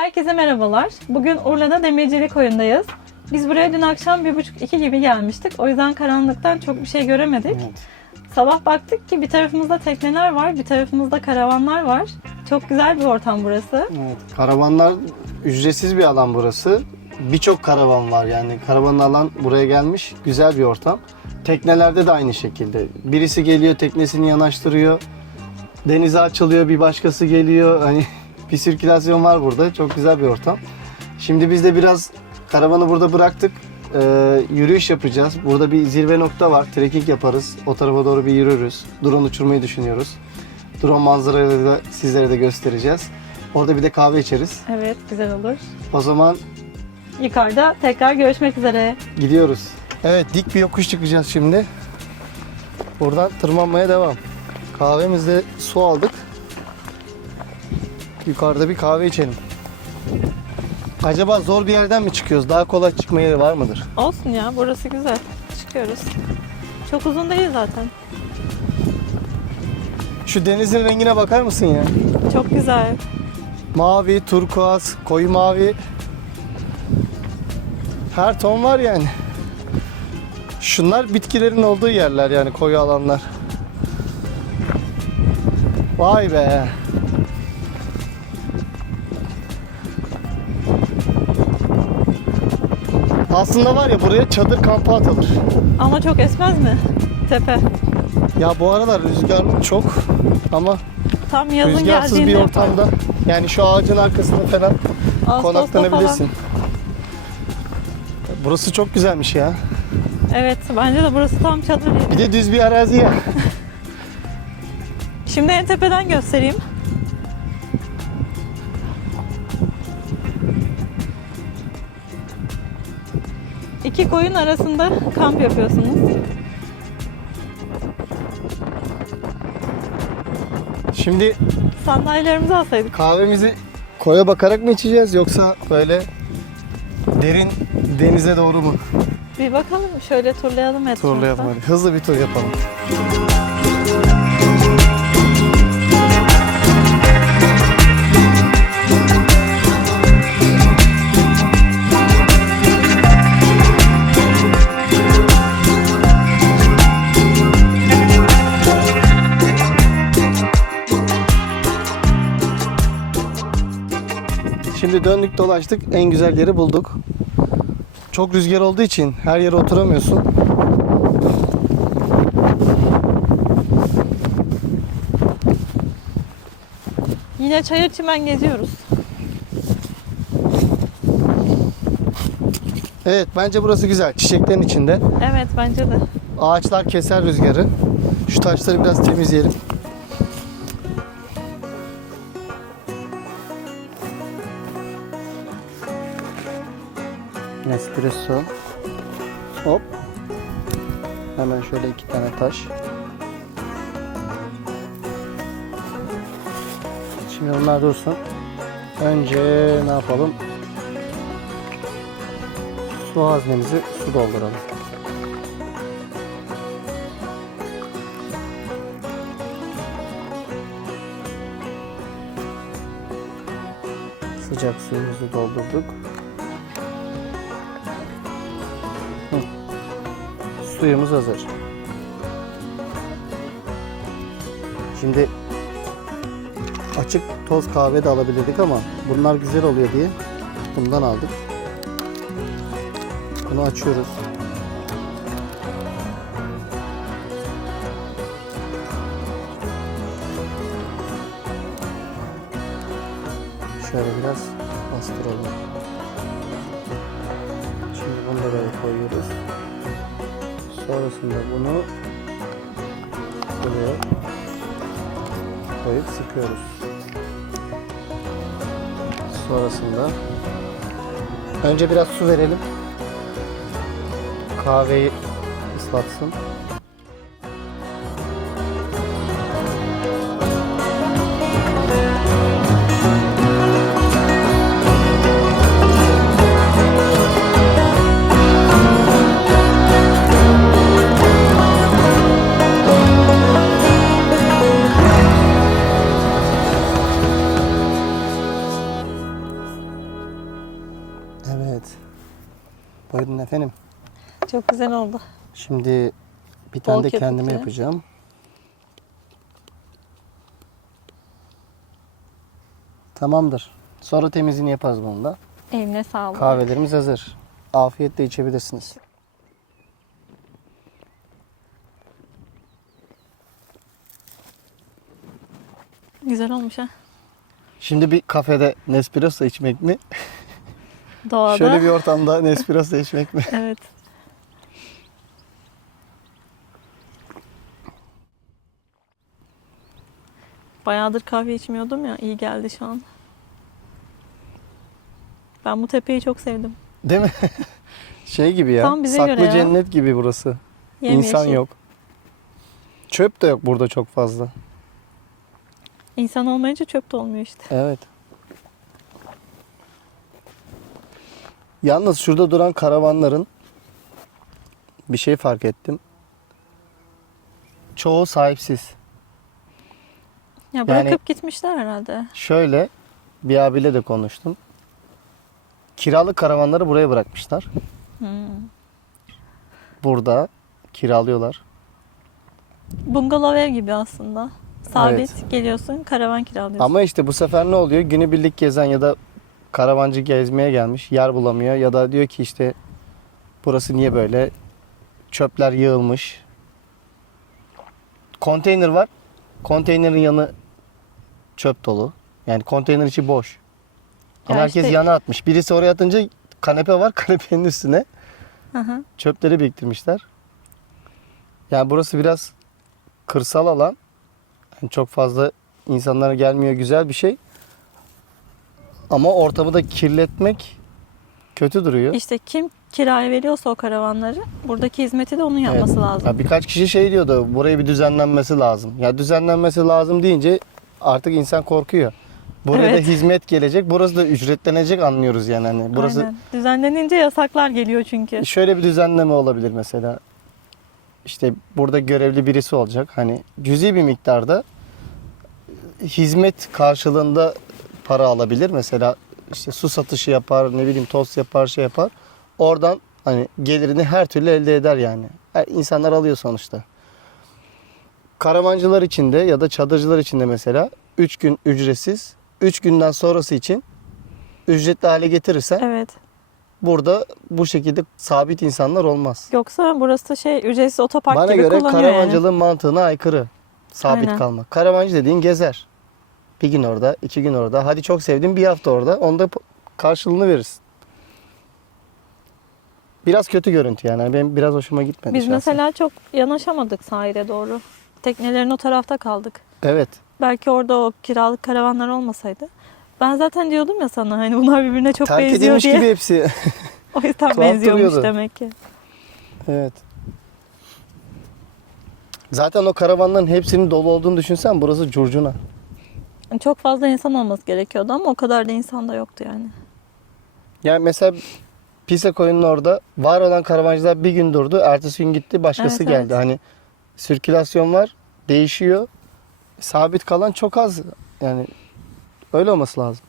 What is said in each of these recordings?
Herkese merhabalar. Bugün Urla'da Demircilik Koyun'dayız. Biz buraya dün akşam 1.30-2 gibi gelmiştik. O yüzden karanlıktan çok bir şey göremedik. Evet. Sabah baktık ki bir tarafımızda tekneler var, bir tarafımızda karavanlar var. Çok güzel bir ortam burası. Evet. Karavanlar ücretsiz bir alan burası. Birçok karavan var yani. Karavanlı alan buraya gelmiş. Güzel bir ortam. Teknelerde de aynı şekilde. Birisi geliyor, teknesini yanaştırıyor. Denize açılıyor, bir başkası geliyor. Hani bir sirkülasyon var burada. Çok güzel bir ortam. Şimdi biz de biraz karavanı burada bıraktık. Yürüyüş yapacağız. Burada bir zirve nokta var. Trekking yaparız. O tarafa doğru bir yürürüz. Drone uçurmayı düşünüyoruz. Drone manzaraları da sizlere de göstereceğiz. Orada bir de kahve içeriz. Evet, güzel olur. O zaman Yukarıda tekrar görüşmek üzere. gidiyoruz. Evet, dik bir yokuş çıkacağız şimdi. Buradan tırmanmaya devam. Kahvemizde su aldık. Yukarıda bir kahve içelim. Acaba zor bir yerden mi çıkıyoruz? Daha kolay çıkma yeri var mıdır? Olsun ya, burası güzel. Çıkıyoruz. Çok uzun değil zaten. Şu denizin rengine bakar mısın ya? Çok güzel. Mavi, turkuaz, koyu mavi. Her ton var yani. Şunlar bitkilerin olduğu yerler yani, koyu alanlar. Vay be. Aslında var ya, buraya çadır kampı atılır. Ama çok esmez mi? Tepe. Ya bu aralar rüzgar çok ama Tam yazın rüzgarsız geldiğinde bir yapar. ortamda, yani şu ağacın arkasında falan Ağustos'ta konaklanabilirsin. falan. Burası çok güzelmiş ya. Evet, bence de burası tam çadır yeri. Bir de düz bir arazi ya. Şimdi en tepeden göstereyim. İki koyun arasında kamp yapıyorsunuz. Şimdi Sandalyelerimizi alsaydık. kahvemizi koya bakarak mı içeceğiz, yoksa böyle derin denize doğru mu Bir bakalım, şöyle turlayalım etrafta. turlayalım hadi. Hızlı bir tur yapalım. Şimdi döndük dolaştık, en güzel yeri bulduk. Çok rüzgar olduğu için her yere oturamıyorsun. Yine çayır çimen geziyoruz. Evet, bence burası güzel. Çiçeklerin içinde. Evet, bence de. Ağaçlar keser rüzgarı. Şu taşları biraz temizleyelim. Espresso. Hop. Hemen şöyle 2 tane taş. Şimdi onlar dursun. Önce ne yapalım? Su haznemizi su dolduralım. Sıcak suyumuzu doldurduk. Suyumuz hazır. Şimdi açık toz kahve de alabilirdik ama bunlar güzel oluyor diye bundan aldık. Bunu açıyoruz. Şöyle biraz bastıralım. Şimdi bunu da böyle koyuyoruz. Sonrasında bunu buraya koyup sıkıyoruz. Sonrasında önce biraz su verelim. Kahveyi ıslatsın. Evet. Buyurun efendim. Çok güzel oldu. Şimdi bir tane Bol de kendime köpüklü. yapacağım. Tamamdır. Sonra temizliğini yaparız bunu da. Eline sağlık. Kahvelerimiz hazır. Afiyetle içebilirsiniz. Güzel olmuş ha. Şimdi bir kafede Nespresso içmek mi? Doğada. Şöyle bir ortamda Nespresso içmek mi? Evet. Bayağıdır kahve içmiyordum ya. İyi geldi şu an. Ben bu tepeyi çok sevdim. Değil mi? Şey gibi ya. Tam bize Saklı göre ya. cennet gibi burası. Yemyeşil. İnsan yok. Çöp de yok burada çok fazla. İnsan olmayınca çöp de olmuyor işte. Evet. Yalnız şurada duran karavanların bir şey fark ettim. Çoğu sahipsiz. Ya bırakıp gitmişler herhalde. Şöyle bir abiyle de konuştum. Kiralık karavanları buraya bırakmışlar. Hmm. Burada kiralıyorlar. Bungalov ev gibi aslında. Sabit geliyorsun, karavan kiralıyorsun. Ama işte bu sefer ne oluyor? Günübirlik gezen ya da karavancı gezmeye gelmiş, yer bulamıyor ya da diyor ki işte burası niye böyle? Çöpler yığılmış. Konteyner var. Konteynerin yanı çöp dolu. Yani konteyner içi boş. Ama Ya herkes işte- yana atmış. Birisi oraya atınca kanepe var. Kanepenin üstüne Hı hı. çöpleri biriktirmişler. Yani burası biraz kırsal alan. Yani çok fazla insanlar gelmiyor. Güzel bir şey. Ama ortamı da kirletmek kötü duruyor. İşte kim kiraya veriyorsa o karavanları buradaki hizmeti de onun yapması Evet. lazım. Ya birkaç kişi şey diyordu. Buraya bir düzenlenmesi lazım. Ya düzenlenmesi lazım deyince artık insan korkuyor. Buraya Evet. da hizmet gelecek. Burası da ücretlenecek anlıyoruz yani. Hani burası Aynen. Düzenlenince yasaklar geliyor çünkü. şöyle bir düzenleme olabilir mesela. İşte burada görevli birisi olacak. Hani cüzi bir miktarda hizmet karşılığında para alabilir. Mesela işte su satışı yapar, ne bileyim tost yapar, şey yapar. Oradan hani gelirini her türlü elde eder yani. İnsanlar alıyor sonuçta. Karavancılar için de ya da çadırcılar için de mesela 3 gün ücretsiz, 3 günden sonrası için ücretli hale getirirsen Evet. burada bu şekilde sabit insanlar olmaz. Yoksa burası ücretsiz otopark Bana gibi göre kullanıyor yani. karavancılığın mantığına aykırı. Sabit Aynen. kalmak. Karavancı dediğin gezer. Bir gün orada, 2 gün orada. Hadi çok sevdim bir hafta orada. Onda karşılığını verirsin. Biraz kötü görüntü yani. Benim biraz hoşuma gitmedi Biz şahsen. mesela çok yanaşamadık sahile doğru. Teknelerin o tarafta kaldık. Evet. Belki orada o kiralık karavanlar olmasaydı. Ben zaten diyordum ya sana hani bunlar birbirine çok Terk benziyor edilmiş diye. gibi hepsi. O yüzden Tuhaf benziyormuş duruyordu. demek ki. Evet. Zaten o karavanların hepsinin dolu olduğunu düşünsen burası curcuna. Çok fazla insan olması gerekiyordu ama o kadar da insan da yoktu yani. Yani mesela Pisa koyunun orada var olan karavancılar bir gün durdu. Ertesi gün gitti. Başkası Evet, geldi. evet. Hani sirkülasyon var. Değişiyor. Sabit kalan çok az. Yani öyle olması lazım.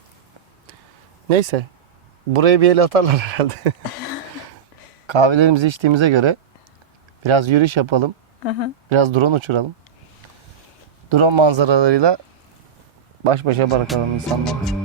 Neyse. Buraya bir el atarlar herhalde. Kahvelerimizi içtiğimize göre biraz yürüyüş yapalım. Hı hı. Biraz drone uçuralım. Drone manzaralarıyla baş başa bırakalım insanları.